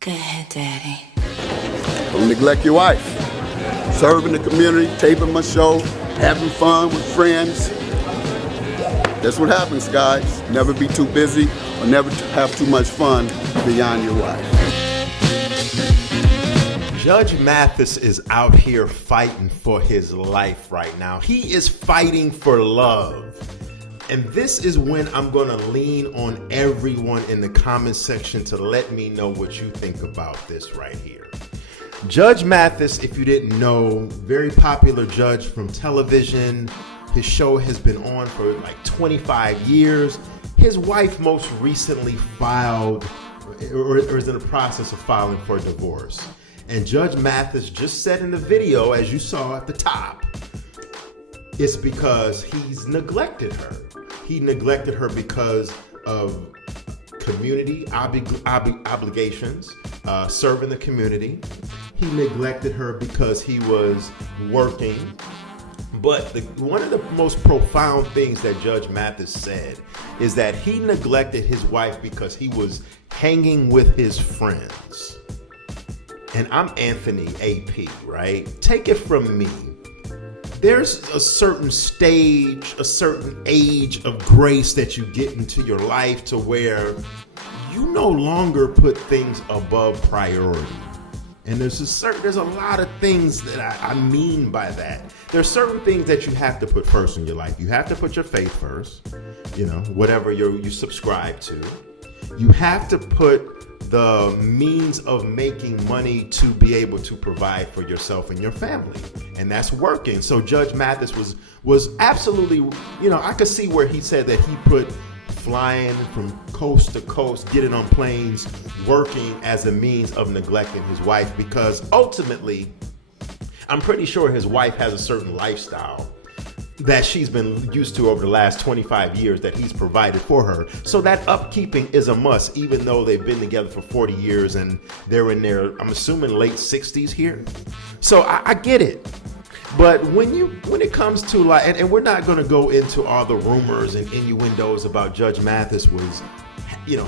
Go ahead, Daddy. Don't neglect your wife. Serving the community, taping my show, having fun with friends. That's what happens, guys. Never be too busy or never have too much fun beyond your wife. Judge Mathis is out here fighting for his life right now. He is fighting for love. And this is when I'm going to lean on everyone in the comment section to let me know what you think about this right here. Judge Mathis, if you didn't know, very popular judge from television. His show has been on for like 25 years. His wife most recently filed or is in the process of filing for divorce. And Judge Mathis just said in the video, as you saw at the top, it's because he's neglected her. He neglected her because of community obligations, serving the community. He neglected her because he was working. But one of the most profound things that Judge Mathis said is that he neglected his wife because he was hanging with his friends. And I'm Anthony AP, right? Take it from me. There's a certain stage, a certain age of grace that you get into your life to where you no longer put things above priority. And there's a lot of things that I mean by that. There's certain things that you have to put first in your life. You have to put your faith first, whatever you subscribe to. You have to put the means of making money to be able to provide for yourself and your family. And that's working. So Judge Mathis was absolutely, I could see where he said that he put flying from coast to coast, getting on planes, working as a means of neglecting his wife, because ultimately, I'm pretty sure his wife has a certain lifestyle that she's been used to over the last 25 years that he's provided for her. So that upkeeping is a must, even though they've been together for 40 years and they're in their, I'm assuming, late 60s here. So I get it. But when it comes to and we're not going to go into all the rumors and innuendos about Judge Mathis was,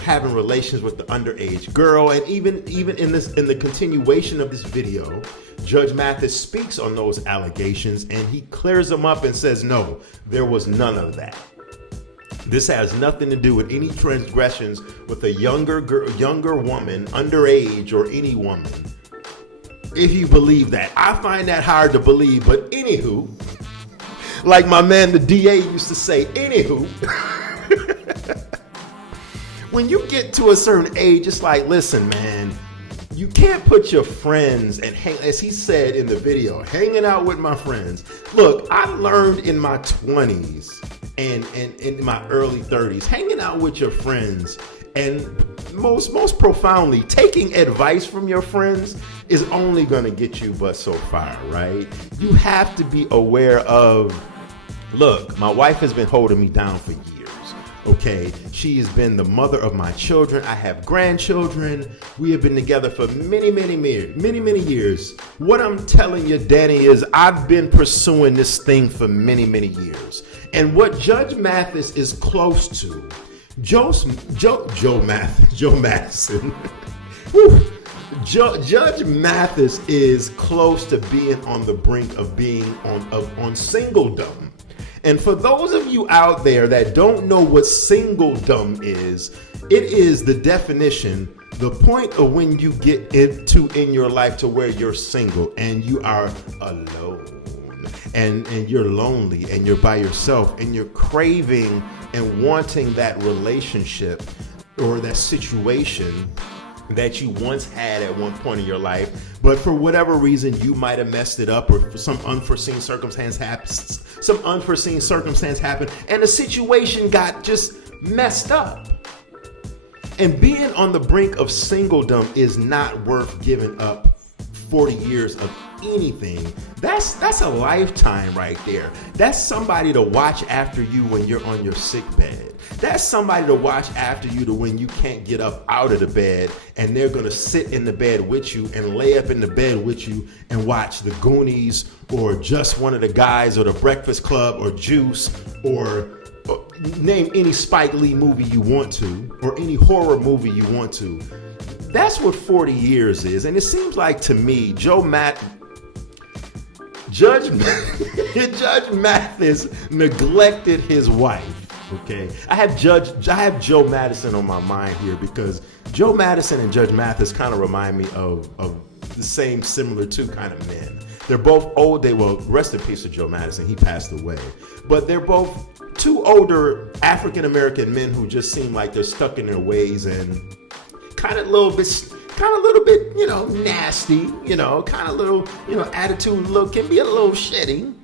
having relations with the underage girl, and even in the continuation of this video, Judge Mathis speaks on those allegations and he clears them up and says, no, there was none of that. This has nothing to do with any transgressions with a younger woman, underage, or any woman. If you believe that, I find that hard to believe. But anywho, like my man the DA used to say, anywho, when you get to a certain age, it's like, listen, man, you can't put your friends and as he said in the video, hanging out with my friends. Look, I learned in my 20s and in my early 30s, hanging out with your friends and most profoundly, taking advice from your friends is only going to get you but so far, right? You have to be aware of, look, my wife has been holding me down for years. Okay, she has been the mother of my children. I have grandchildren. We have been together for many years. What I'm telling you, Danny, is I've been pursuing this thing for many years. And what Judge Mathis is close to, Joe Madison. Judge Mathis is close to being on the brink of being on singledom. And for those of you out there that don't know what singledom is, it is the definition, the point of when you get in your life to where you're single and you are alone and you're lonely and you're by yourself and you're craving and wanting that relationship or that situation that you once had at one point in your life, but for whatever reason you might have messed it up, or for some unforeseen circumstance happened and the situation got just messed up. And being on the brink of singledom is not worth giving up 40 years of anything. That's a lifetime right there. That's somebody to watch after you when you're on your sick bed. That's somebody to watch after you to when you can't get up out of the bed, and they're going to sit in the bed with you and lay up in the bed with you and watch The Goonies or Just One of the Guys or The Breakfast Club or Juice or name any Spike Lee movie you want to or any horror movie you want to. that's what 40 years is. And it seems like to me, Judge Mathis neglected his wife. Okay, I have Joe Madison on my mind here because Joe Madison and Judge Mathis kind of remind me of the same similar two kind of men. They're both old. Rest in peace to Joe Madison. He passed away. But they're both two older African American men who just seem like they're stuck in their ways and kind of a little bit, nasty, kind of little, attitude, can be a little shitty.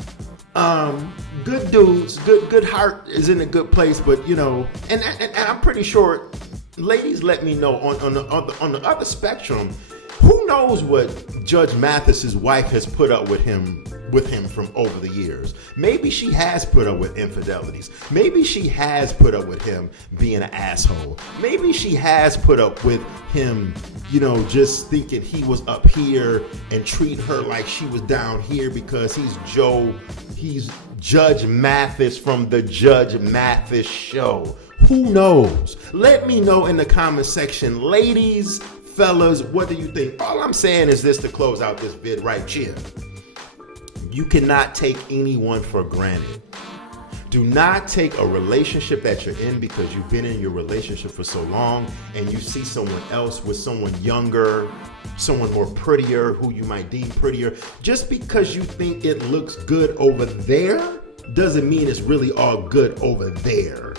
Good dudes, good heart is in a good place, but and I'm pretty sure, ladies, let me know on the other spectrum, who knows what Judge Mathis's wife has put up with him from over the years. Maybe she has put up with infidelities. Maybe she has put up with him being an asshole. Maybe she has put up with him, just thinking he was up here and treat her like she was down here because he's Judge Mathis from the Judge Mathis Show. Who knows? Let me know in the comment section, ladies, fellas, what do you think? All I'm saying is this to close out this vid right here. You cannot take anyone for granted. Do not take a relationship that you're in because you've been in your relationship for so long and you see someone else with someone younger, someone more prettier, who you might deem prettier. Just because you think it looks good over there doesn't mean it's really all good over there.